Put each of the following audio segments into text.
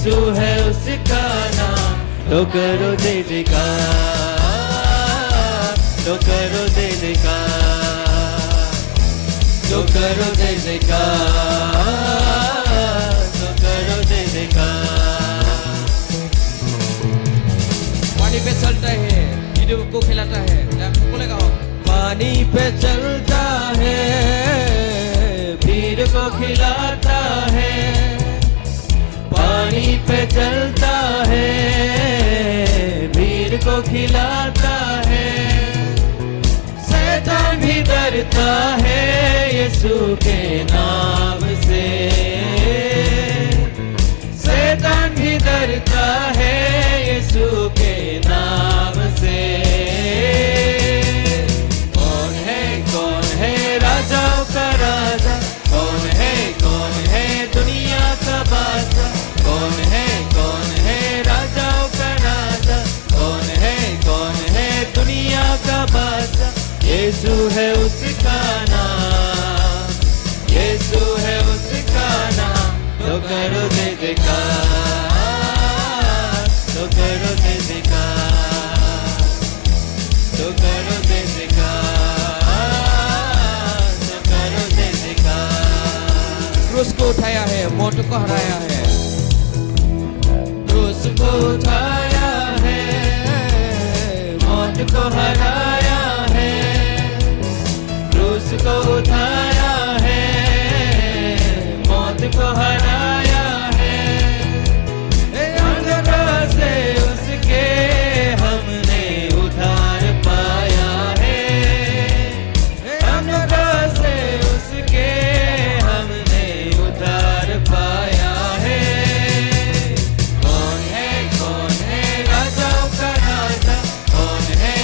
यीशु है उसका नाम, तो करो जय जयकार, तो करो जय जयकार, तो करो जय जयकार, तो करो जय जयकार। पानी पे चलता है, वीडियो को खिलाता है, बोलेगा पानी पे चलता है, भीड़ को खिलाता है, पानी पे चलता है, भीड़ को खिलाता है, शैतान भी डरता है यीशु के नाम से, शैतान भी डरता है यीशु के नाम से। कौन है राजाओं का राजा, कौन है दुनिया का बादशाह, कौन है राजाओं का राजा, कौन है दुनिया का बादशाह, यीशु है उसका नाम, यीशु है उसका नाम, तो करो जय जयकार, तो करो जय जयकार, तो करो जय जयकार, तो करो जय जयकार। क्रूस को उठाया है, मौत को हराया है, क्रूस को उठाया है, मौत को हराया है, क्रूस को उठाया है, मौत को हराया है, अंधकार से उसके हमने उद्धार पाया है, अंधकार से उसके हमने उद्धार पाया है। कौन है राजाओं का राजा, कौन है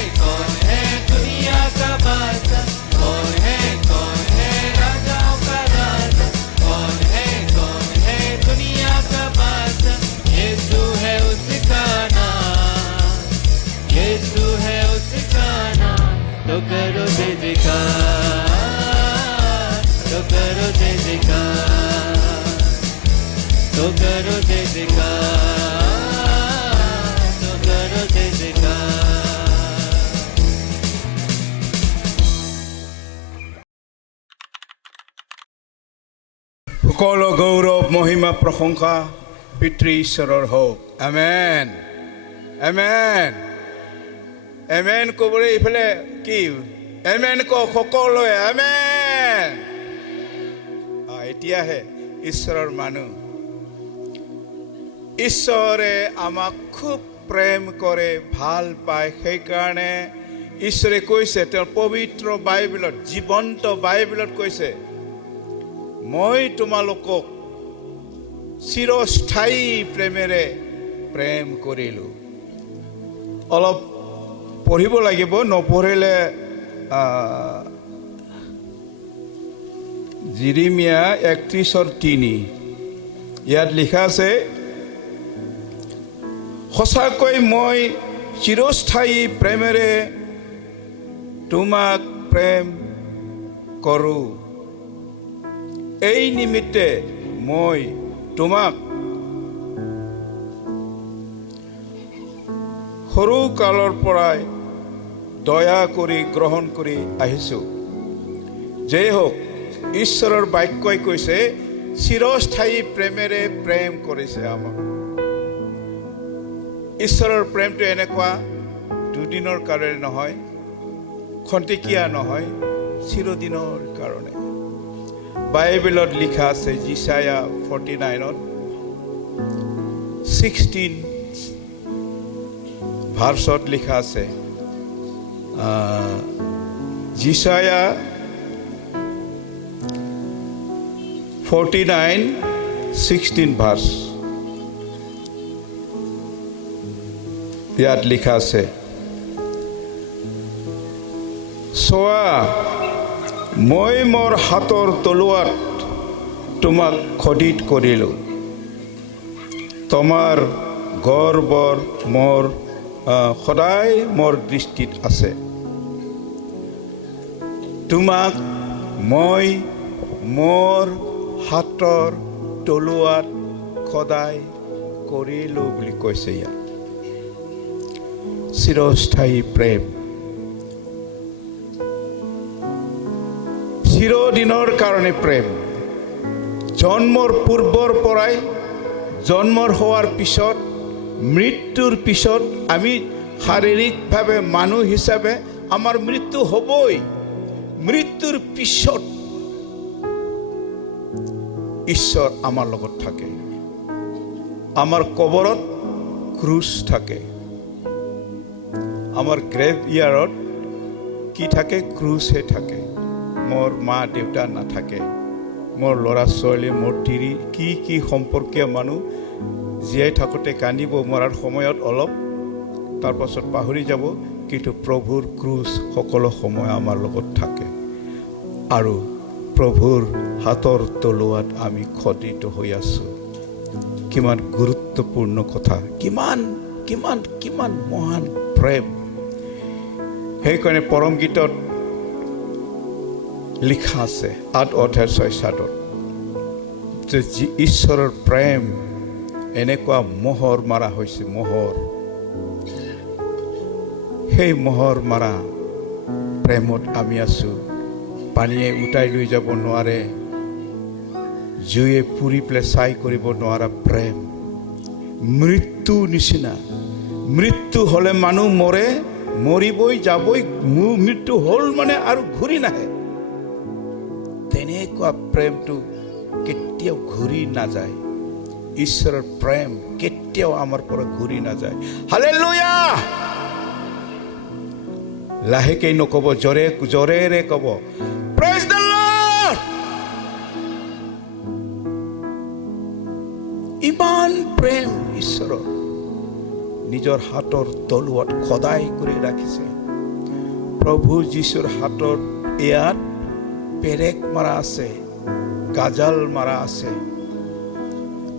दुनिया का बादशाह, कौन है राजाओं का राजा, कौन है दुनिया का बादशाह, यीशु है उसका नाम, यीशु है उसका नाम, तो करो जय जयकार, तो करो जय जयकार, तो करो जय जयकार, तो करो जय जयकार। সকলো গৌৰৱ মহিমা প্ৰশংসা পিতৃ ঈশ্বৰৰ হওক। আমেন, আমেন, আমেন ক'বলৈ এইফালে কি আমেন কওক সকলোৱে, আমেন। এতিয়াহে ঈশ্বৰৰ মানুহ। ঈশ্বৰে আমাক খুব প্ৰেম কৰে, ভাল পায়, সেইকাৰণে ঈশ্বৰে কৈছে তেওঁৰ পবিত্ৰ বাইবেলত, জীৱন্ত বাইবেলত কৈছে, মই তোমালোকক চিৰস্থায়ী প্ৰেমেৰে প্ৰেম কৰিলোঁ। অলপ পঢ়িব লাগিব, নপঢ়িলে জিৰিমিয়া 31:3 ইয়াত লিখা আছে, সঁচাকৈ মই চিৰস্থায়ী প্ৰেমেৰে তোমাক প্ৰেম কৰোঁ, এই নিমিত্তে মই তোমাক সৰু কালৰ পৰাই দয়া কৰি গ্ৰহণ কৰি আহিছোঁ। যেই হওক, ঈশ্বৰৰ বাক্যই কৈছে চিৰস্থায়ী প্ৰেমেৰে প্ৰেম কৰিছে আমাক। ঈশ্বৰৰ প্ৰেমটো এনেকুৱা দুদিনৰ কাৰণে নহয়, খন্তেকীয়া নহয়, চিৰদিনৰ কাৰণে। বাইবেলত লিখা আছে যিচায়া 49:16 ভাৰ্চত লিখা আছে, যিচায়া 49:16 ভাৰ্চ, ইয়াত লিখা আছে, চোৱা মই মোৰ হাতৰ তলুৱাত তোমাক খোদিত কৰিলোঁ, তোমাৰ গৰ্বৰ মোৰ সদায় মোৰ দৃষ্টিত আছে, তোমাক মই মোৰ হাতৰ তলুৱাত সদায় কৰিলো বুলি কৈছে ইয়াত চিৰস্থায়ী প্ৰেম চিৰদিনৰ কাৰণে প্ৰেম জন্মৰ পূৰ্বৰ পৰাই জন্মৰ হোৱাৰ পিছত মৃত্যুৰ পিছত আমি শাৰীৰিকভাৱে মানুহ হিচাপে আমাৰ মৃত্যু হ'বই মৃত্যুৰ পিছত ঈশ্বৰ আমাৰ লগত থাকে আমাৰ কবৰত ক্ৰুচ থাকে আমাৰ গ্ৰেভ ইয়াৰত কি থাকে ক্ৰুচহে থাকে মোৰ মা দেউতা নাথাকে মোৰ ল'ৰা ছোৱালী মোৰ তিৰি কি সম্পৰ্কীয় মানুহ জীয়াই থাকোঁতে কান্দিব মৰাৰ সময়ত অলপ তাৰপাছত পাহৰি যাব কিন্তু প্ৰভুৰ ক্ৰুচ সকলো সময় আমাৰ লগত থাকে আৰু প্ৰভুৰ হাতৰ তলুৱাত আমি খোদিত হৈ আছোঁ কিমান গুৰুত্বপূৰ্ণ কথা কিমান কিমান কিমান মহান প্ৰেম সেইকাৰণে পৰম গীতত লিখা আছে 8:6 যে ঈশ্বৰৰ প্ৰেম এনেকুৱা মোহৰ মাৰা হৈছে মোহৰ সেই মোহৰ মাৰা প্ৰেমত আমি আছোঁ পানীয়ে উটাই লৈ যাব নোৱাৰে জুয়ে পুৰি পেলাই ছাই কৰিব নোৱাৰা প্ৰেম মৃত্যু নিচিনা মৃত্যু হ'লে মানুহ মৰে মৰিবই যাবই মৃত্যু হ'ল মানে আৰু ঘূৰি নাহে তেনেকুৱা প্ৰেমটো কেতিয়াও ঘূৰি নাযায় ঈশ্বৰৰ প্ৰেম কেতিয়াও আমাৰ পৰা ঘূৰি নাযায় হালেলুয়া লাহেকৈ নক'ব জোৰেৰে ক'ব প্ৰেইজ দ্য লৰ্ড ইমান প্ৰেম ঈশ্বৰৰ নিজৰ হাতৰ তলুৱাত সদায় কৰি ৰাখিছে প্ৰভু যীশুৰ হাতত ইয়াত পেৰেক মাৰা আছে গাজাল মাৰা আছে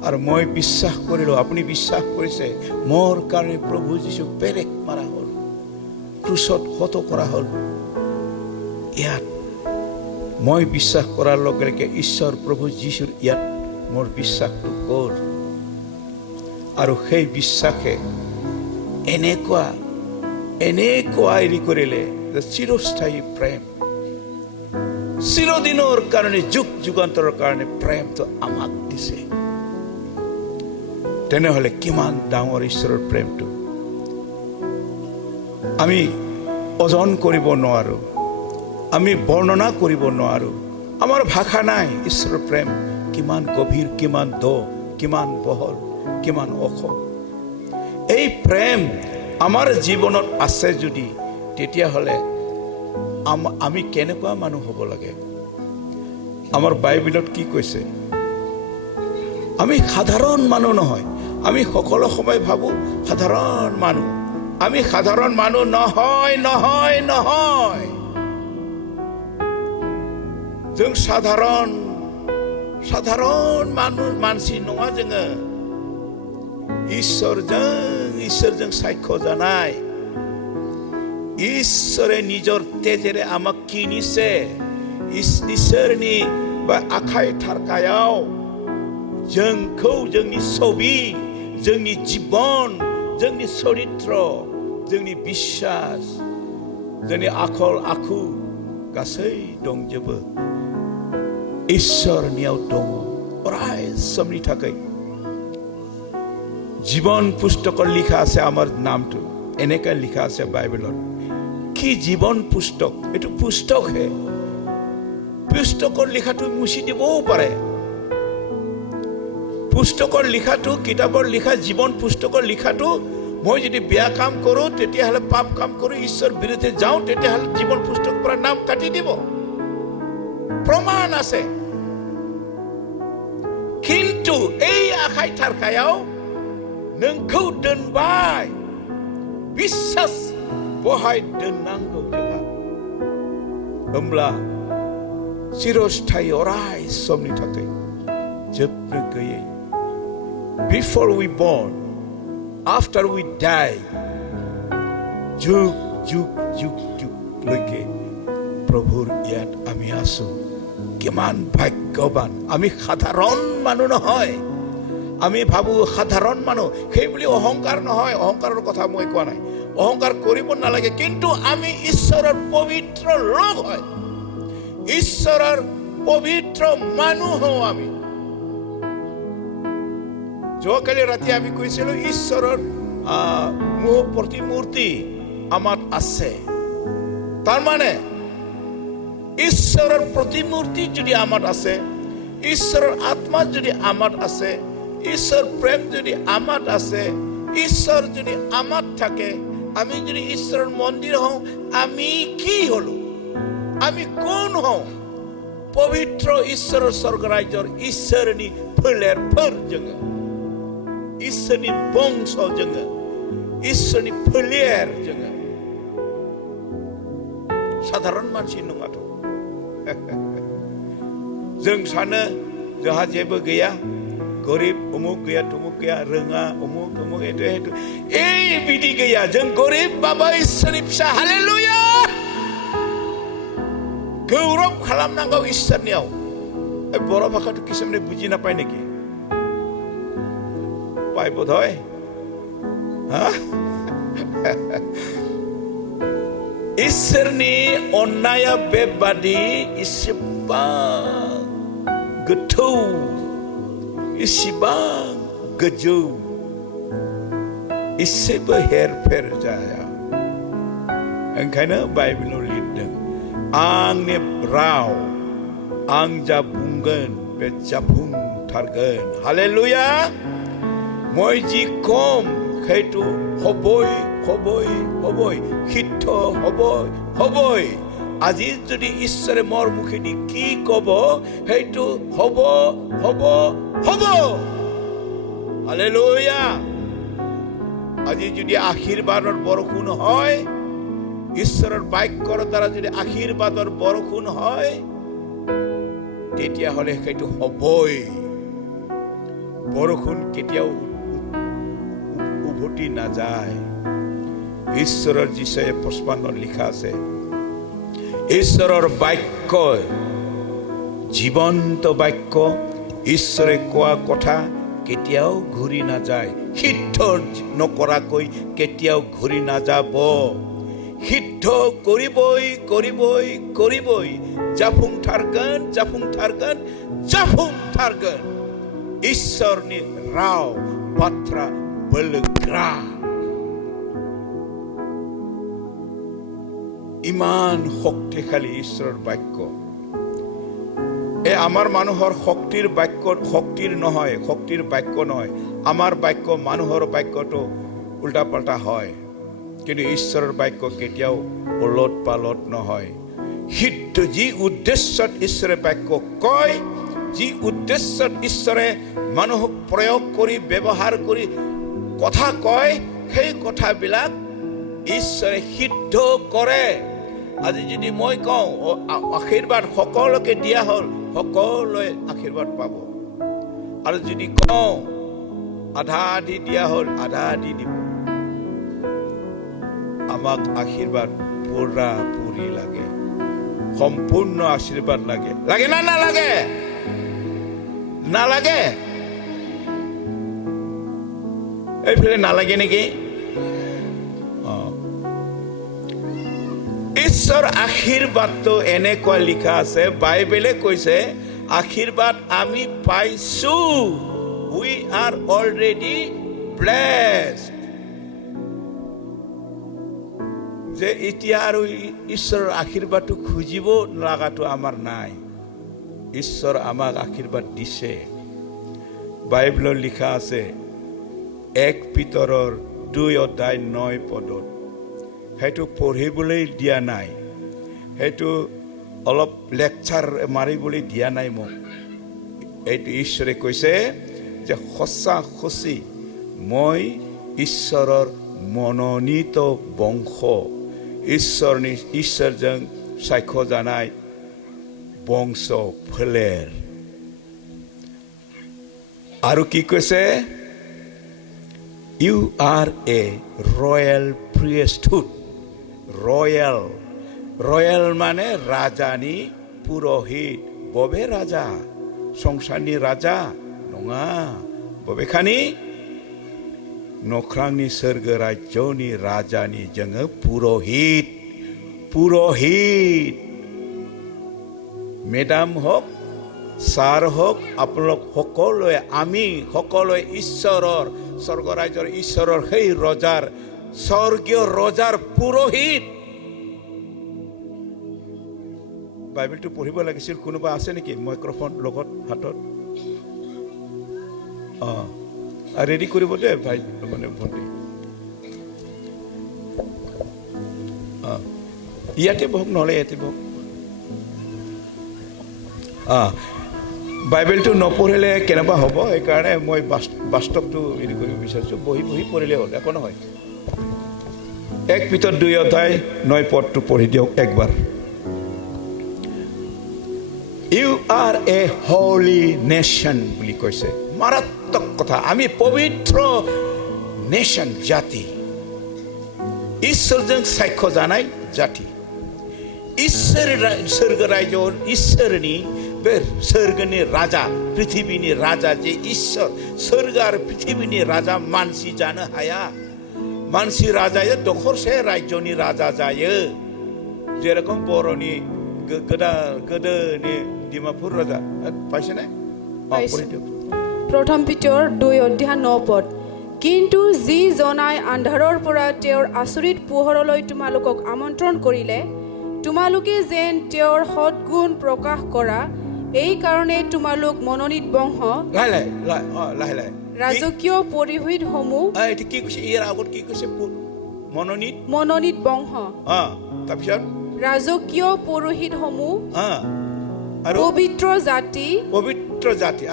আৰু মই বিশ্বাস কৰিলোঁ আপুনি বিশ্বাস কৰিছে মোৰ কাৰণে প্ৰভু যীশু পেৰেক মাৰা হ'ল ক্ৰুচত হত কৰা হ'ল ইয়াত মই বিশ্বাস কৰাৰ লগে লগে ঈশ্বৰ প্ৰভু যীশুৰ ইয়াত মোৰ বিশ্বাসটো গ'ল আৰু সেই বিশ্বাসে এনেকুৱা হেৰি কৰিলে যে চিৰস্থায়ী প্ৰেম চিৰদিনৰ কাৰণে যুগ যুগান্তৰৰ কাৰণে প্ৰেমটো আমাক দিছে তেনেহ'লে কিমান ডাঙৰ ঈশ্বৰৰ প্ৰেমটো আমি ওজন কৰিব নোৱাৰোঁ আমি বৰ্ণনা কৰিব নোৱাৰোঁ আমাৰ ভাষা নাই ঈশ্বৰৰ প্ৰেম কিমান গভীৰ কিমান দ কিমান বহল কিমান ওখ এই প্ৰেম আমাৰ জীৱনত আছে যদি তেতিয়াহ'লে আমি কেনেকুৱা মানুহ হ'ব লাগে আমাৰ বাইবেলত কি কৈছে আমি সাধাৰণ মানুহ নহয় আমি সকলো সময় ভাবোঁ সাধাৰণ মানুহ আমি সাধাৰণ মানুহ নহয় নহয় নহয় जों সাধাरণ मानसि नङा जोङो इसोरजों सायख' जानाय इसोरे निजर तेजेरे आमाक किनिसे इसोरनि बा आखाइ थारखायाव जोंखौ जोंनि सबि जोंनि जीवन जोंनि चरित्र जोंनि बिश्वास जोंनि आखल आखु गासै दंजोबो इसोरनियाव दङ अराय समनि थाखाय जीवन पुस्तकत लिखा আছে আমার নামটো এনেকা লিখা আছে বাইবেলত কি জীবন পুস্তক এটো পুস্তক হে পুস্তকৰ লিখাটো মুছি দিবও পাৰে পুস্তকৰ লিখাটো কিতাপৰ লিখা জীবন পুস্তকৰ লিখাটো মই যদি বেয়া কাম কৰো তেতিয়াহলে পাপ কাম কৰো ঈশ্বৰ বিৰুদ্ধে যাও তেতিয়াহলে জীবন পুস্তক পৰা নাম কাটি দিব প্ৰমাণ আছে কিন্তু এই আখাই থারখায়াও नोंखौ दोनबाय बिश्वास बहाय दोननांगौ जोंहा होमब्ला चिरस्थायी अराय समनि थाखाय जोबनो गैयै before we born after we die যুগ যুগ যুগ যুগ লৈকে প্ৰভুৰ ইয়াত আমি আছো কিমান ভাগ্যৱান আমি সাধাৰণ মানুহ নহয় আমি ভাবো সাধাৰণ মানুহ, সেই বুলি অহংকাৰ নহয়, অহংকাৰৰ কথা মই কোৱা নাই, অহংকাৰ কৰিব নালাগে, কিন্তু আমি ঈশ্বৰৰ পবিত্ৰ লোক হয়, ঈশ্বৰৰ পবিত্ৰ মানুহ হওঁ আমি। যোৱাকালি ৰাতি আমি কৈছিলো ঈশ্বৰৰ প্ৰতিমূৰ্তি আমাৰ আছে। তাৰমানে ঈশ্বৰৰ প্ৰতিমূৰ্তি যদি আমাৰ আছে, ঈশ্বৰৰ আত্মা যদি আমাৰ আছে, ঈশ্বৰ প্ৰেম যদি আমাৰ আছে, ঈশ্বৰ যদি আমাৰ থাকে, আমি যদি ঈশ্বৰৰ মন্দিৰ হওঁ, আমি কি হলো? আমি কোন হওঁ? পবিত্ৰ ঈশ্বৰৰ স্বৰ্গৰাজ্যৰ ঈশ্বৰনি फोलेरफोर जोङो, इसोरनि बंश जोङो, इसोरनि फोलेर जोङो, साधारन मानसि नङाथ'। जों सानो जोंहा जेबो गैया, गरिब उमुक गैया तुमुक गैया, रोङा उमुक तुमुक एटु बिदि गैया। जों गरिब बाबा इसोरनि फिसा, हालेलुया। गौरब खालामनांगौ इसोरनियाव। बर' भाषाটো किसुमाने बुजि नापाय नेকি? पाय बोध হয়, इसोरनि अननाया बेबादि इसेबां गोथौ, इसेबां गोजौ, इसेबो हेरफेर जाया। ओंखायनो बाइबेलाव लिरदों, आंनि राव आं जा बुंगोन बे जाफुंथारगोन। हालेलुया। মই যি কম সেইটো হবই হবই হবই, সিদ্ধ হবই হবই। আজি যদি ঈশ্বৰে মোৰ মুখেদি কি কব, সেইটো হব হব হব। হালেলুয়া। আজি যদি আশীৰ্বাদৰ বৰষুণ হয়, ঈশ্বৰৰ বাক্যৰ দ্বাৰা যদি আশীৰ্বাদৰ বৰষুণ হয়, তেতিয়াহ'লে সেইটো হবই। বৰষুণ কেতিয়াও উভতি নাযায়। ঈশ্বৰৰ যিছায়া 55 লিখা আছে, ঈশ্বৰৰ বাক্য জীৱন্ত বাক্য, ঈশ্বৰে কোৱা কথা কেতিয়াও ঘূৰি নাযায়, সিদ্ধ নকৰাকৈ কেতিয়াও ঘূৰি নাযাব। সিদ্ধ কৰিবই কৰিবই কৰিবই, জাফুংথাৰগोन জাফুংথাरगोन জাফুংথাरगोन। ঈশ্বৰनि राव बाथ्रा बोलोग्रा। ইমান শক্তিশালী ঈশ্বৰৰ বাক্য। আমাৰ মানুহৰ শক্তিৰ বাক্য, শক্তিৰ নহয়, শক্তিৰ বাক্য নহয়। আমাৰ বাক্য, মানুহৰ বাক্যটো উল্টা পাল্টা হয়, কিন্তু ঈশ্বৰৰ বাক্য কেতিয়াও ওলট পালট নহয়। সিদ্ধ যি উদ্দেশ্যত ঈশ্বৰে বাক্য কয়, যি উদ্দেশ্যত ঈশ্বৰে মানুহক প্ৰয়োগ কৰি ব্যৱহাৰ কৰি কথা কয়, সেই কথাবিলাক ঈশ্বৰে সিদ্ধ কৰে। আজি যদি মই কওঁ আশীৰ্বাদ সকলোকে দিয়া হ'ল, সকলোৱে আশীৰ্বাদ পাব। আৰু যদি কওঁ আধা আধি দিয়া হ'ল, আধা আধি দিব। আমাক আশীৰ্বাদ পুৰা পুৰি লাগে, সম্পূৰ্ণ আশীৰ্বাদ লাগে। লাগে না নালাগে? নালাগে? এইফালে নালাগে নেকি? ঈশ্বৰ আশীৰ্বাদটো এনেকুৱা লিখা আছে, বাইবেলে কৈছে আশীৰ্বাদ আমি পাইছো। We are already blessed. যে এতিয়া আৰু ঈশ্বৰৰ আশীৰ্বাদটো খুজিব লগাটো আমাৰ নাই। ঈশ্বৰ আমাক আশীৰ্বাদ দিছে। বাইবেলত লিখা আছে 1 পিতৰৰ 2:9 সেইটো পঢ়িবলৈ দিয়া নাই, সেইটো অলপ লেকচাৰ মাৰিবলৈ দিয়া নাই মোক। এইটো ঈশ্বৰে কৈছে যে সঁচা সঁচি মই ঈশ্বৰৰ মনোনীত বংশ, ঈশ্বৰজন সাক্ষ্য জানাই বংশ ফলেৰ। আৰু কি কৈছে? ইউ আৰ এ ৰয়েল প্ৰিয়েষ্টহুড। রয়্যাল, রয়্যাল মানে রাজানি পুরোহিত। ববে রাজা? সংসারনি রাজা নঙা, बबेखानि नख्रांनि सोरगो राज्यनि राजानि जोङो पुरहित मेडाम हक ছাৰ হওক আপোনালোক সকলোৱে আমি সকলোৱে ঈশ্বৰৰ স্বৰ্গ ৰাজ্যৰ ঈশ্বৰৰ সেই ৰজাৰ স্বৰ্গীয় ৰজাৰ পুৰোহিত বাইবেলটো পঢ়িব লাগিছিল কোনোবা আছে নেকি মাইক্ৰফোন লগত হাতত ৰেডি কৰিব দে ভাই মানে ভণ্টি ইয়াতে বহক নহ'লে ইয়াতে বহক বাইবেলটো নপঢ়িলে কেনেবা হ'ব সেইকাৰণে মই বাস্তৱটো হেৰি কৰিব বিচাৰিছোঁ বহি পঢ়িলে হ'ল একো নহয় 1 Peter 2 অধ্যায় 9 পদটো পঢ়ি দিয়ক একবাৰ ইউ আৰ এ হলি নেশ্যন বুলি কৈছে মাৰাত্মক কথা আমি পবিত্ৰ নেশ্যন জাতি ঈশ্বৰজক সাক্ষ্য জানাই জাতি ঈশ্বৰ স্বৰ্গ ৰাজ্যৰ ঈশ্বৰনি स्वर्गनि राजा पृथ्वीनि राजा जे ईश्वर स्वर्ग आरो पृथ्वीनि राजा मानसि जानो हाया मानसि राजाया दखरसे राज्यनि राजा जायो जेरखम बर'नि गोदोनि डिमापुर राजा पाइছে না प्रथम पितर 2 অধ্যায় 9 পদ কিন্তু যি জনাই আন্ধাৰৰ পৰা তেওঁৰ আচৰিত পোহৰলৈ তোমালোকক আমন্ত্ৰণ কৰিলে তোমালোকে যেন তেওঁৰ সৎগুণ প্ৰকাশ কৰা এই কাৰণে তোমালোক মনোনীত বংশ লাহে ৰাজকীয় পুৰোহিত সমূহ এইটো কি কৈছে ইয়াৰ আগত কি কৈছে মনোনীত বংশ তাৰপিছত ৰাজকীয় পুৰোহিত সমূহ আৰু পবিত্ৰ জাতি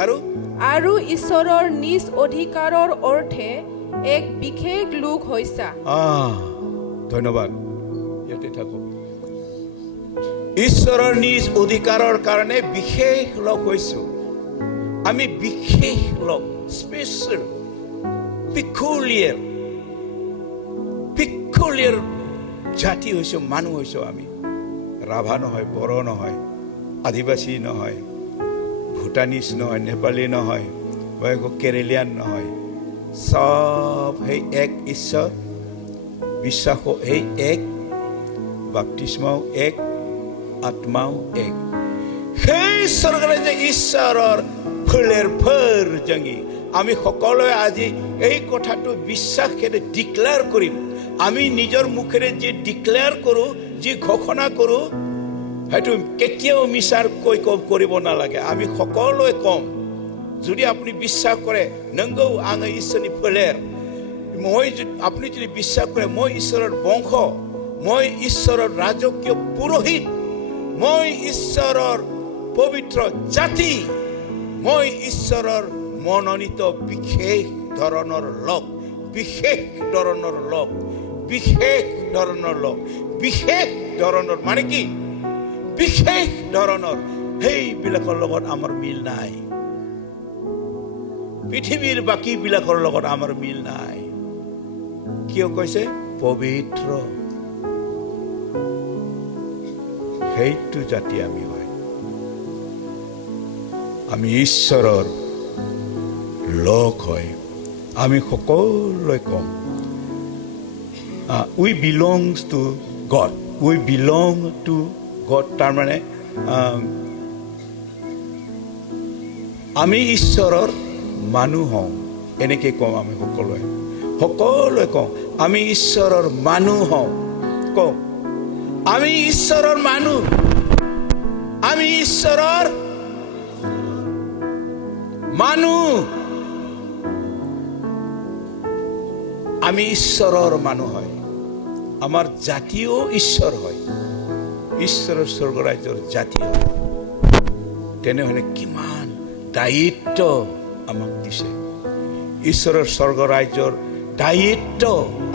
আৰু ঈশ্বৰৰ নিজ অধিকাৰৰ অৰ্থে এক বিশেষ লোক হৈছা ধন্যবাদ ইয়াতে থাকক ঈশ্বৰৰ নিজ অধিকাৰৰ কাৰণে বিশেষ লোক হৈছো আমি বিশেষ লোক স্পেশাল পিকুলিয়াৰ জাতি হৈছো মানুহ হৈছো আমি ৰাভা নহয় বড়ো নহয় আদিবাসী নহয় ভুটানিজ নহয় নেপালী নহয় বা কেৰেলিয়ান নহয় সব সেই এক ঈশ্বৰ বিশ্বাস সেই এক বাপ্তিস্মাও এক আত্মাও এক সেই স্বৰ্গৰে যে ঈশ্বৰৰ ফুলেৰ ফৰ জঙি আমি সকলোৱে আজি এই কথাটো বিশ্বাসেৰে ডিক্লেয়াৰ কৰিম আমি নিজৰ মুখেৰে যে ডিক্লেয়াৰ কৰোঁ যে ঘোষণা কৰোঁ সেইটো কেতিয়াও মিছাৰ কৈ কৰিব নালাগে আমি সকলোৱে কম যদি আপুনি বিশ্বাস কৰে নংগৌ আঙে ঈশ্বৰনি ফুলেৰ মই আপুনি যদি বিশ্বাস কৰে মই ঈশ্বৰৰ বংশ মই ঈশ্বৰৰ ৰাজকীয় পুৰোহিত মই ঈশ্বৰৰ পবিত্ৰ জাতি মই ঈশ্বৰৰ মনোনীত বিশেষ ধৰণৰ মানে কি বিশেষ ধৰণৰ সেইবিলাকৰ লগত আমাৰ মিল নাই পৃথিৱীৰ বাকী বিলাকৰ লগত আমাৰ মিল নাই কিয় কৈছে পবিত্ৰ সেইটো জাতি আমি হয় আমি ঈশ্বৰৰ লোক হয় আমি সকলোৱে কম we belongs to God we belong to God তাৰমানে আমি ঈশ্বৰৰ মানুহ হওঁ এনেকৈ কওঁ আমি সকলোৱে কওঁ আমি ঈশ্বৰৰ মানুহ হওঁ কওঁ আমি ঈশ্বৰৰ মানুহ আমি ঈশ্বৰৰ মানুহ আমি ঈশ্বৰৰ মানুহ হয় আমাৰ জাতিও ঈশ্বৰ হয় ঈশ্বৰৰ স্বৰ্গ ৰাজ্যৰ জাতি হয় তেনেহ'লে কিমান দায়িত্ব আমাক দিছে ঈশ্বৰৰ স্বৰ্গ ৰাজ্যৰ দায়িত্ব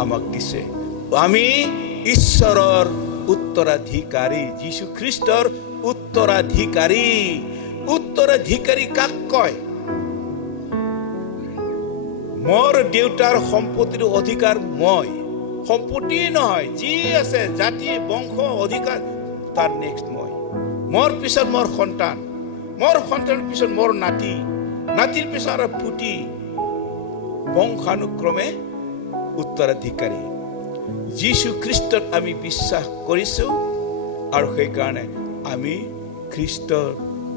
আমাক দিছে আমি ঈশ্বৰৰ উত্তৰাধিকাৰী যীশু খ্ৰীষ্টৰ উত্তৰাধিকাৰী কাক কয় মোৰ দেউতাৰ সম্পত্তিৰ অধিকাৰ মই সম্পত্তি নহয় যি আছে জাতি বংশ অধিকাৰ তাৰ নেক্সট মই মোৰ পিছত মোৰ সন্তানৰ পিছত মোৰ নাতিৰ পিছত আৰু পুতি বংশানুক্ৰমে উত্তৰাধিকাৰী। যীশু খ্ৰীষ্টত আমি বিশ্বাস কৰিছোঁ আৰু সেইকাৰণে আমি খ্ৰীষ্টৰ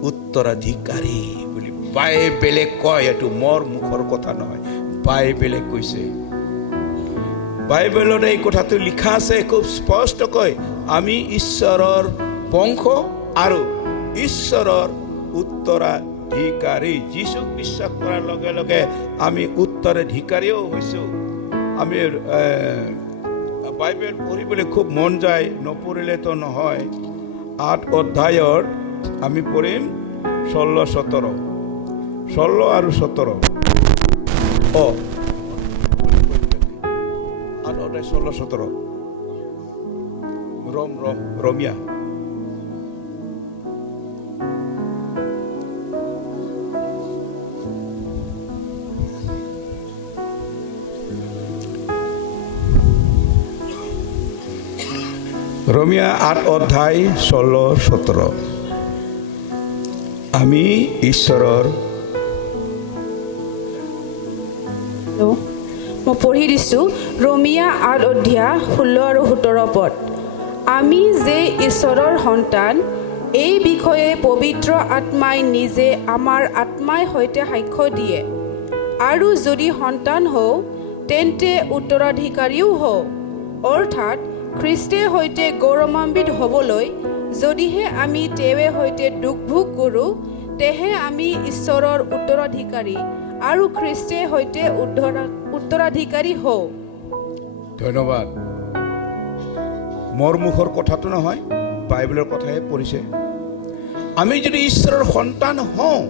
উত্তৰাধিকাৰী বুলি বাইবেলে কয়। এইটো মোৰ মুখৰ কথা নহয়, বাইবেলে কৈছে। বাইবেলত এই কথাটো লিখা আছে খুব স্পষ্টকৈ, আমি ঈশ্বৰৰ বংশ আৰু ঈশ্বৰৰ উত্তৰাধিকাৰী। যীশুক বিশ্বাস কৰাৰ লগে লগে আমি উত্তৰাধিকাৰীও হৈছোঁ। আমি বাইবেল পঢ়িবলৈ খুব মন যায়, নপঢ়িলেতো নহয়। 8 অধ্যায়ৰ আমি পঢ়িম 16, 17 আৰু 17। 8 অধ্যায় 16, 17 ৰমীয়া। ৰমিয়া 8 অধ্যায় 16, 17। আমি ঈশ্বৰৰ মই পঢ়ি দিছোঁ। ৰমিয়া 8 অধ্যায় 16 আৰু 17 পদ। আমি যে ঈশ্বৰৰ সন্তান এই বিষয়ে পবিত্ৰ আত্মাই নিজে আমাৰ আত্মাই সৈতে সাক্ষ্য দিয়ে। আৰু যদি সন্তান হওঁ তেন্তে উত্তৰাধিকাৰীও হওঁ, অৰ্থাৎ খ্ৰীষ্টে সৈতে গৌৰৱান্বিত হ'বলৈ। যদিহে আমি তেওঁৰে সৈতে দুখ ভোগ কৰোঁ, তেহে আমি ঈশ্বৰৰ উত্তৰাধিকাৰী আৰু খ্ৰীষ্টে সৈতে উত্তৰাধিকাৰী হওঁ। ধন্যবাদ। মোৰ মুখৰ কথাটো নহয়, বাইবেলৰ কথাহে পঢ়িছে। আমি যদি ঈশ্বৰৰ সন্তান হওঁ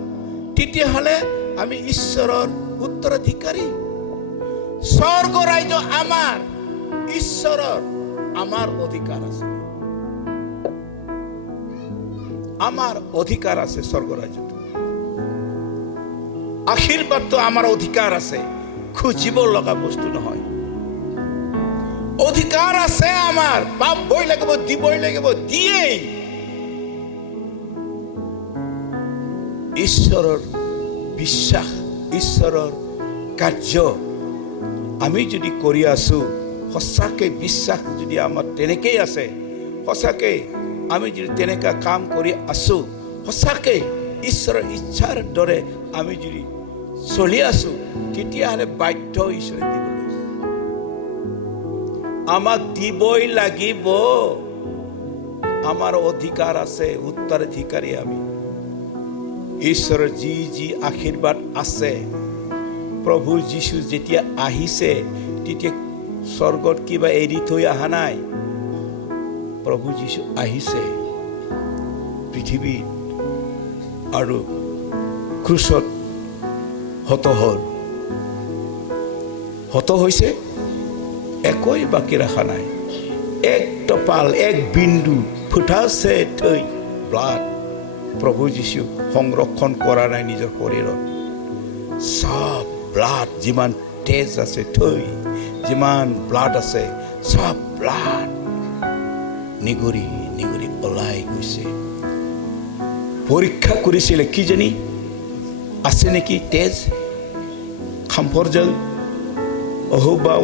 তেতিয়াহ'লে আমি ঈশ্বৰৰ উত্তৰাধিকাৰী। স্বৰ্গ ৰাজ্য আমাৰ, ঈশ্বৰৰ আমাৰ অধিকাৰ আছে। আমাৰ অধিকাৰ আছে স্বৰ্গ ৰাজ্যত। আশীৰ্বাদটো আমাৰ অধিকাৰ আছে, খুজিব লগা বস্তু নহয়। অধিকাৰ আছে আমাৰ, পাবই লাগিব, দিবই লাগিব, দিয়েই। ঈশ্বৰৰ বিশ্বাস, ঈশ্বৰৰ কাৰ্য আমি যদি কৰি আছো, সঁচাকৈ বিশ্বাস যদি আমাৰ তেনেকেই আছে, সঁচাকৈ আমি যদি তেনেকা কাম কৰি আছো, সঁচাকৈ ঈশ্বৰৰ ইচ্ছাৰ দৰে আমি যদি চলি আছো, তেতিয়াহ'লে বাধ্য ঈশ্বৰে দিবলৈ। আমাক দিবই লাগিব। আমাৰ অধিকাৰ আছে, উত্তৰাধিকাৰী আমি। ঈশ্বৰৰ যি আশীৰ্বাদ আছে, প্ৰভু যীশু যেতিয়া আহিছে তেতিয়া স্বৰ্গত কিবা এৰি থৈ অহা নাই। প্ৰভু যীশু আহিছে পৃথিৱীত আৰু ক্ৰুচত হত হৈছে, একোই বাকী ৰখা নাই। এক টপাল, এক বিন্দু ফুটাছে থৈ ব্লাড প্ৰভু যীশু সংৰক্ষণ কৰা নাই নিজৰ শৰীৰত। সব ব্লাড, যিমান তেজ আছে থৈ, যিমান ব্লাড আছে, সব ব্লাড নিগৰি নিগৰি ওলাই গৈছে। পৰীক্ষা কৰিছিলে, কি জানি আছে নেকি তেজ, খাম্ফৰ জল, অহুবাও।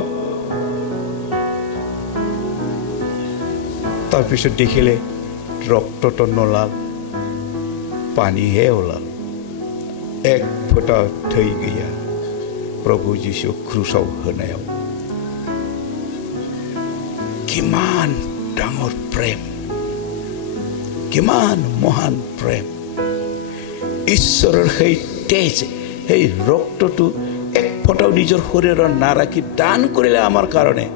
তাৰপিছত দেখিলে ৰক্তটো নোলাল, পানীহে ওলাল। এক ফোঁটা থৈ গয়া প্ৰভু যীশু ক্ৰুচাও হোনায়াও। কিমান ডাঙৰ প্ৰেম, কিমান মহান প্ৰেম। ঈশ্বৰৰ সেই তেজ, সেই ৰক্তটো এক ফোঁটাও নিজৰ শৰীৰত নাৰাখি দান কৰিলে আমাৰ কাৰণে।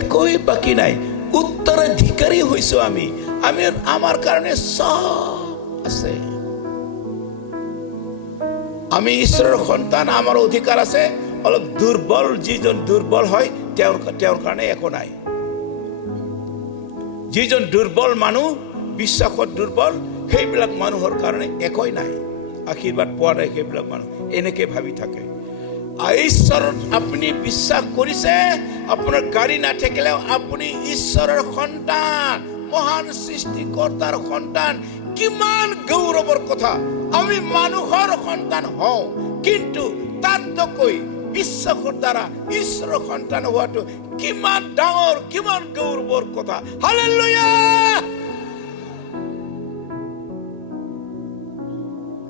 একোই বাকী নাই, উত্তৰাধিকাৰী হৈছো আমি। আমাৰ কাৰণে চব আছে। আমি ঈশ্বৰৰ সন্তান, আমাৰ অধিকাৰ আছে। অলপ দুৰ্বল, যিজন দুৰ্বল হয় তেওঁৰ কাৰণে একো নাই। যিজন দুৰ্বল মানুহ, বিশ্বাসত দুৰ্বল, সেইবিলাক মানুহৰ কাৰণে একোই নাই। আশীৰ্বাদ পোৱা নাই সেইবিলাক মানুহ, এনেকে ভাবি থাকে। ঈশ্বৰত আপুনি বিশ্বাস কৰিছে, আপোনাৰ গাড়ী নাথাকিলেও আপুনি ঈশ্বৰৰ সন্তান, মহান সৃষ্টিকৰ্তাৰ সন্তান। কিমান গৌৰৱৰ কথা। আমি মানুহৰ সন্তান হওঁ, কিন্তু তাতকৈ বিশ্বাসৰ দ্বাৰা ঈশ্বৰৰ সন্তান হোৱাটো কিমান ডাঙৰ, কিমান গৌৰৱৰ কথা। হালেলুয়া!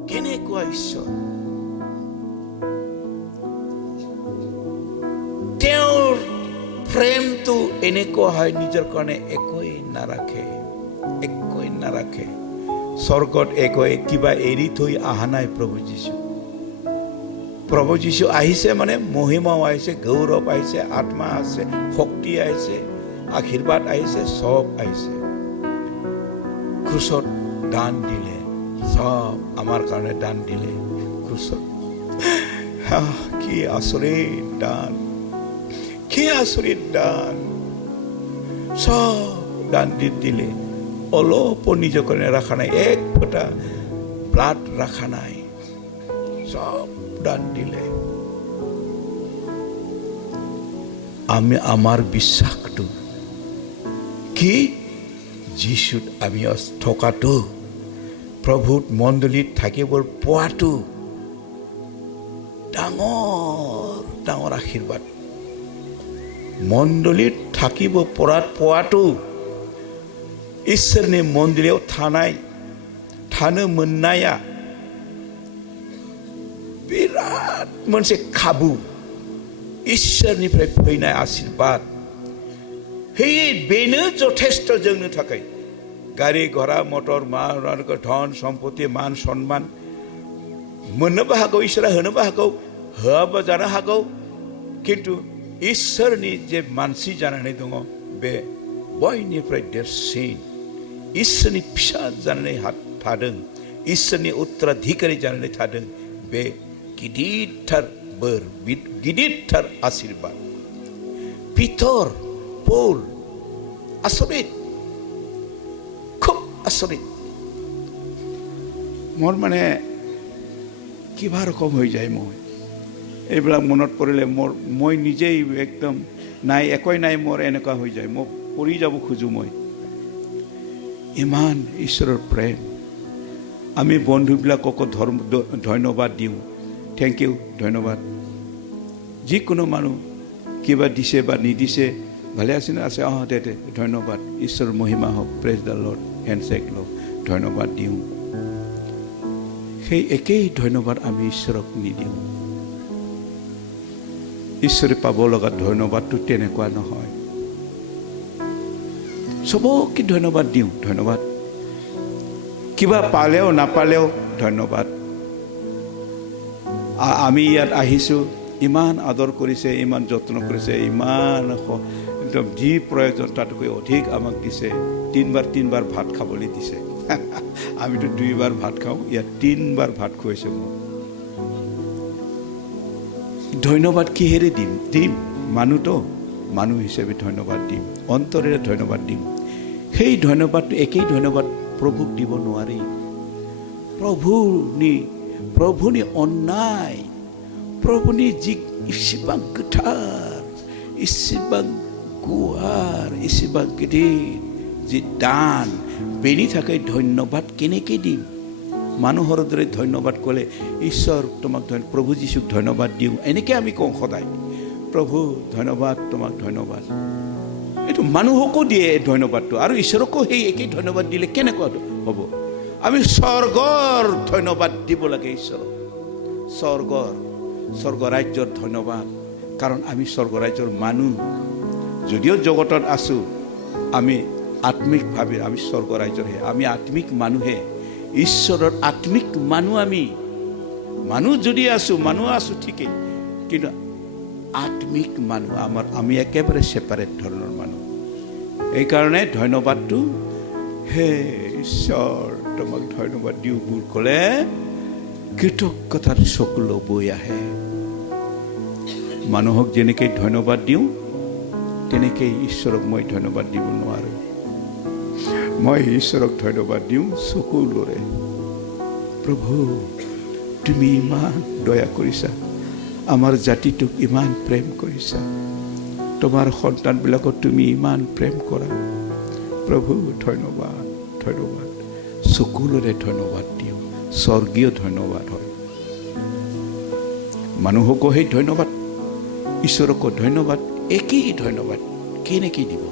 কেনেকুৱা ঈশ্বৰ! তেওঁৰ প্ৰেমটো এনেকুৱা হয়, নিজৰ কাৰণে একোৱেই নাৰাখে। স্বৰ্গত একোৱে কিবা এৰি থৈ অহা নাই প্ৰভু যীশু। প্ৰভু যীশু আহিছে মানে মহিমাও আহিছে, গৌৰৱ আহিছে, আত্মা আছে, শক্তি আহিছে, আশীৰ্বাদ আহিছে, সব আহিছে। ক্ৰুচত দান দিলে, সব আমাৰ কাৰণে দান দিলে ক্ৰুচত। কি আচৰিত দান, কি আচৰিত দান! সব দান দিলে। অলপ নিজৰ কাৰণে ৰখা নাই, এক ফোঁটা ব্লাড ৰখা নাই, সব দান দিলে। আমাৰ বিশ্বাসটো কি? যীশুত আমি থকাটো, প্ৰভুত মণ্ডলীত থাকিবৰ পোৱাটো ডাঙৰ আশীৰ্বাদ। মণ্ডলীত থাকিব পোৱাটো, इसोरनि मन्दिराव थानो मोननाया बिराद मोनसे खाबु, इसोरनिफ्राय फैनाय आशीर्बाद। बेनो जथेष्ट जोंनो थाखाय। गारि घोड़ा मटर धन सम्पत्ति मान सन्मान मोननोबो हागौ, इसोरा होनोबो हागौ, होआबो जानो हागौ, किन्तु इसोरनि जे मानसि जानानै दङ बे बयनिफ्राय देरसिन इसोरनि फिसा जानानै थादों, इसोरनि उत्तराधिकारी जानानै थादों। बे गिदिरथार बोर, गिदिरथार आशीर्बाद। पितर पौल आसरित, খুব আচৰিত। মোৰ মানে কিবা ৰকম হৈ যায়। মই এইবিলাক মনত পৰিলে মই নিজেই একদম নাই, একোই নাই, মোৰ এনেকুৱা হৈ যায়। মই পৰি যাব খোজো। মই ইমান ঈশ্বৰৰ প্ৰেম। আমি বন্ধুবিলাককো ধন্যবাদ দিওঁ। থেংক ইউ, ধন্যবাদ। যিকোনো মানুহ কিবা দিছে বা নিদিছে, ভালে আছে না? আছে, দে ধন্যবাদ, ঈশ্বৰৰ মহিমা হওক, প্ৰেজ দ্য লৰ্ড, হেণ্ডশেক লওক, ধন্যবাদ দিওঁ। সেই একেই ধন্যবাদ আমি ঈশ্বৰক নিদিওঁ। ঈশ্বৰে পাব লগা ধন্যবাদটো তেনেকুৱা নহয়। চবকে ধন্যবাদ দিওঁ, ধন্যবাদ। কিবা পালেও নাপালেও ধন্যবাদ। আমি ইয়াত আহিছোঁ, ইমান আদৰ কৰিছে, ইমান যত্ন কৰিছে, ইমান একদম যি প্ৰয়োজন তাতকৈ অধিক আমাক দিছে। তিনবাৰ ভাত খাবলৈ দিছে। আমিতো 2 বাৰ ভাত খাওঁ, ইয়াত 3 বাৰ ভাত খুৱাইছে মোক। ধন্যবাদ কিহেৰে দিম? মানুহ হিচাপে ধন্যবাদ দিম, অন্তৰেৰে ধন্যবাদ দিম। সেই ধন্যবাদটো একেই ধন্যবাদ প্ৰভুক দিব নোৱাৰি। প্ৰভুনি অন্যায়, প্ৰভুনি যি ইसिबां गोथार, इसिबां गुवार, इसिबां गिदिर যি দান, বেনি থাকাই ধন্যবাদ কেনেকৈ দিম? মানুহৰ দৰে ধন্যবাদ ক'লে ঈশ্বৰ তোমাক প্ৰভু যীশুক ধন্যবাদ দিওঁ, এনেকৈ আমি কওঁ সদায়। প্ৰভু ধন্যবাদ, তোমাক ধন্যবাদ। এইটো মানুহকো দিয়ে ধন্যবাদটো, আৰু ঈশ্বৰকো সেই একেই ধন্যবাদ দিলে কেনেকুৱা হ'ব? আমি স্বৰ্গৰ ধন্যবাদ দিব লাগে ঈশ্বৰক। স্বৰ্গ ৰাজ্যৰ ধন্যবাদ, কাৰণ আমি স্বৰ্গ ৰাজ্যৰ মানুহ। যদিও জগতত আছোঁ, আমি আত্মিকভাৱে আমি স্বৰ্গ ৰাজ্যৰহে, আমি আত্মিক মানুহে, ঈশ্বৰৰ আত্মিক মানুহ। মানুহ যদি আছোঁ ঠিকেই, কিন্তু আত্মিক মানুহ আমি একেবাৰে ছেপাৰেট ধৰণৰ মানুহ। এইকাৰণে ধন্যবাদটো, হে ঈশ্বৰ তোমাক ধন্যবাদ দিওঁ বুলি ক'লে কৃতজ্ঞতাৰ চকুলো বৈ আহে। মানুহক যেনেকৈ ধন্যবাদ দিওঁ, তেনেকৈ ঈশ্বৰক মই ধন্যবাদ দিব নোৱাৰোঁ। মই ঈশ্বৰক ধন্যবাদ দিওঁ চকুলোৰে। প্ৰভু, তুমি ইমান দয়া কৰিছা, আমাৰ জাতিটোক ইমান প্ৰেম কৰিছা, তোমাৰ সন্তানবিলাকক তুমি ইমান প্ৰেম কৰা। প্ৰভু ধন্যবাদ, ধন্যবাদ। চকুলোৰে ধন্যবাদ দিওঁ, স্বৰ্গীয় ধন্যবাদ হয়। মানুহকো সেই ধন্যবাদ ঈশ্বৰকো ধন্যবাদ, একেই ধন্যবাদ কেনেকৈ দিব?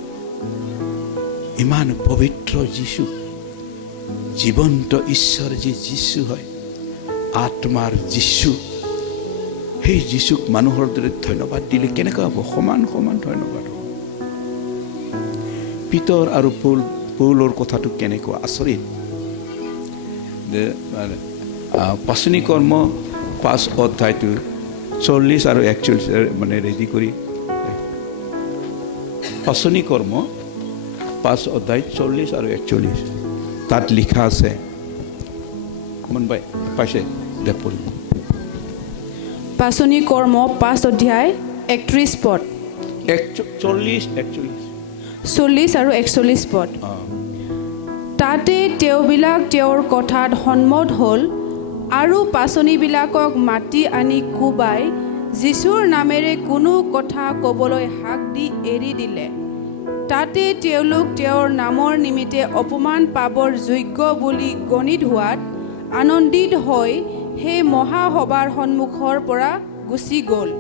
ইমান পবিত্ৰ যীশু, জীৱন্ত ঈশ্বৰ যি যীশু হয়, আত্মাৰ যীশু, সেই যীশুক মানুহৰ দৰে ধন্যবাদ দিলে কেনেকুৱা হ'ব? সমান সমান ধন্যবাদ হ'ব। পিতৰ আৰু পৌলৰ কথাটো কেনেকুৱা আচৰিত। পাচনি কৰ্ম 5 অধ্যায়টো 40 আৰু 41 মানে ৰেডি কৰি, পাচনি কৰ্ম 5 অধ্যায় 40 আৰু 41 তাত লিখা আছে। মনবাই পাইছে দে পঢ়ি। পাচনি কৰ্ম 5 অধ্যায় 31 পদ, 40 40 আৰু 41 পদ। তাতে তেওঁবিলাক তেওঁৰ কথাত সন্মত হ'ল আৰু পাচনিবিলাকক মাতি আনি কোবাই যীশুৰ নামেৰে কোনো কথা ক'বলৈ হাক দি এৰি দিলে। তাতে তেওঁলোক তেওঁৰ নামৰ নিমিত্তে অপমান পাবৰ যোগ্য বুলি গণিত হোৱাত আনন্দিত হৈ সেই মহাসভাৰ সন্মুখৰ পৰা গুচি গ'ল।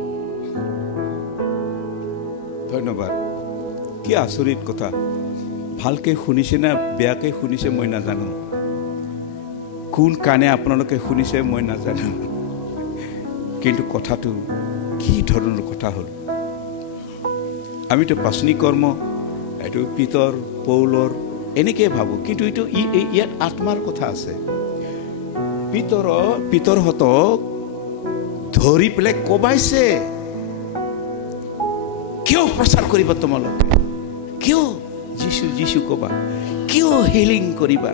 ধন্যবাদ। কি আচৰিত কথা! ভালকৈ শুনিছে না বেয়াকৈ শুনিছে মই নাজানো, কোন কাণে আপোনালোকে শুনিছে মই নাজানো, কিন্তু কথাটো কি ধৰণৰ কথা হ'ল? আমিতো পাচনি কৰ্ম এইটো পিতৰ পৌলৰ এনেকৈ ভাবোঁ, কিন্তু এইটো ইয়াত আত্মাৰ কথা আছে। পিতৰহঁতক ধৰি পেলাই কবাইছে, কিয় প্ৰচাৰ কৰিব তোমালোকে? কিয় যীশু যীশু ক'বা? কিয় হিলিং কৰিবা?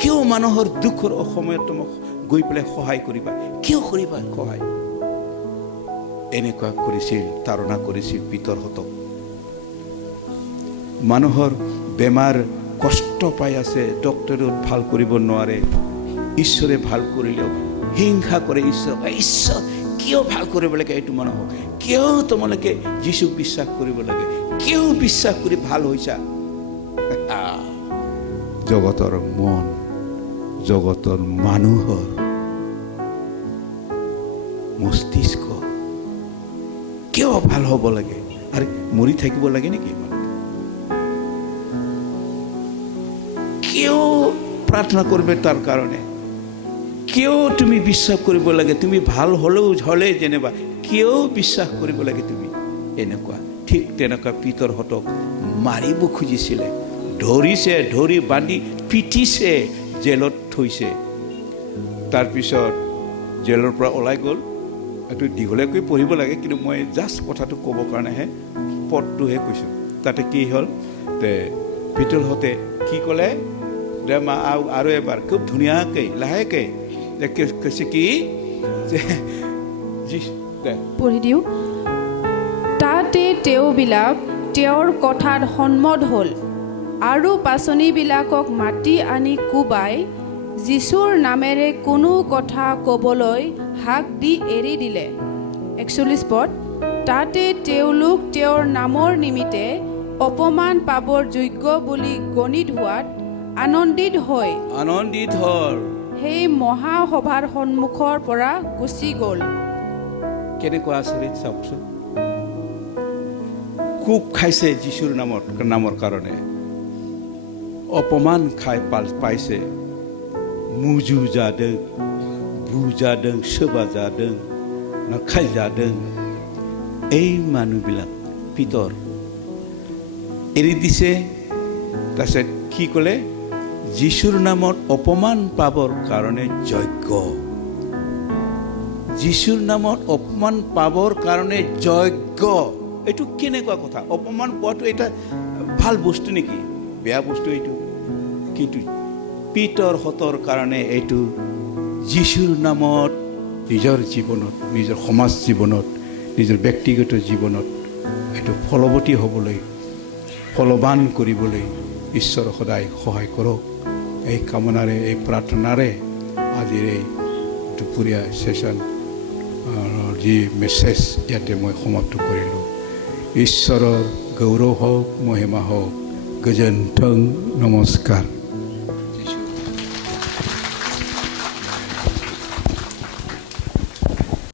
কিয় মানুহৰ দুখৰ অসময়ত তোমাক গৈ পেলাই সহায় কৰিবা? কিয় কৰিবা সহায়? এনেকুৱা কৰিছিল, তাৰণা কৰিছিল পিতৰহঁতক। মানুহৰ বেমাৰ কষ্ট পাই আছে, ডক্টৰেও ভাল কৰিব নোৱাৰে, ঈশ্বৰে ভাল কৰিলেও হিংসা কৰে ঈশ্বৰক। ঈশ্বৰ কিয় ভাল কৰিব লাগে এইটো মানুহক? কিয় তোমালোকে যীশুক বিশ্বাস কৰিব লাগে? কিয় বিশ্বাস কৰি ভাল হৈছা? জগতৰ মন, জগতৰ মানুহৰ মস্তিষ্ক কিয় ভাল হ'ব লাগে? আৰু মৰি থাকিব লাগে নেকি? কিয় প্ৰাৰ্থনা কৰিবে তাৰ কাৰণে? কিয় তুমি বিশ্বাস কৰিব লাগে? তুমি ভাল হ'লে যেনিবা কিয় বিশ্বাস কৰিব লাগে তুমি? এনেকুৱা ঠিক তেনেকুৱা পিতৰহঁতক মাৰিব খুজিছিলে, ধৰিছে, ধৰি বান্ধি পিটিছে, জেলত থৈছে। তাৰপিছত জেলৰ পৰা ওলাই গ'ল। এইটো দীঘলীয়াকৈ পঢ়িব লাগে, কিন্তু মই জাষ্ট কথাটো ক'ব কাৰণেহে পদটোহে কৈছোঁ। তাতে কি হ'ল, পিতৰহঁতে কি ক'লে? আৰু এবাৰ খুব ধুনীয়াকৈ লাহেকৈ কৈছে কি পঢ়ি দিওঁ। তাতে তেওঁবিলাক তেওঁৰ কথাত সন্মত হ'ল আৰু পাচনিবিলাকক মাতি আনি কোবাই যীশুৰ নামেৰে কোনো কথা ক'বলৈ হাক দি এৰি দিলে। 41 পদ। তাতে তেওঁলোক তেওঁৰ নামৰ নিমিত্তে অপমান পাবৰ যোগ্য বুলি গণিত হোৱাত আনন্দিত হ'ল সেই মহাসভাৰ সন্মুখৰ পৰা গুচি গ'ল। কেনেকুৱা আচৰিত চাওকচোন। কোব খাইছে যীশুৰ নামৰ কাৰণে, অপমান খাই পাইছে, मुजु जादों, बुजादों, सोबा जादों, नखाय जादों। এই মানুহবিলাক পিতৰ এৰি দিছে। তাৰপিছত কি ক'লে? যীশুৰ নামত অপমান পাবৰ কাৰণে যজ্ঞ। যীশুৰ নামত অপমান পাবৰ কাৰণে যজ্ঞ। এইটো কেনেকুৱা কথা? অপমান পোৱাটো এটা ভাল বস্তু নেকি? বেয়া বস্তু এইটো। কিন্তু পিতৰহঁতৰ কাৰণে এইটো যীশুৰ নামত নিজৰ জীৱনত, নিজৰ সমাজ জীৱনত, নিজৰ ব্যক্তিগত জীৱনত এইটো ফলৱতী হ'বলৈ, ফলৱান কৰিবলৈ ঈশ্বৰ সদায় সহায় কৰক। এই কামনাৰে, এই প্ৰাৰ্থনাৰে আজিৰ এই দুপৰীয়া ছেশ্যন যি মেছেজ ইয়াতে মই সমাপ্ত কৰিলোঁ। ঈশ্বৰৰ গৌৰৱ হওক, মহিমা হওক। গোজোন্থং। নমস্কাৰ।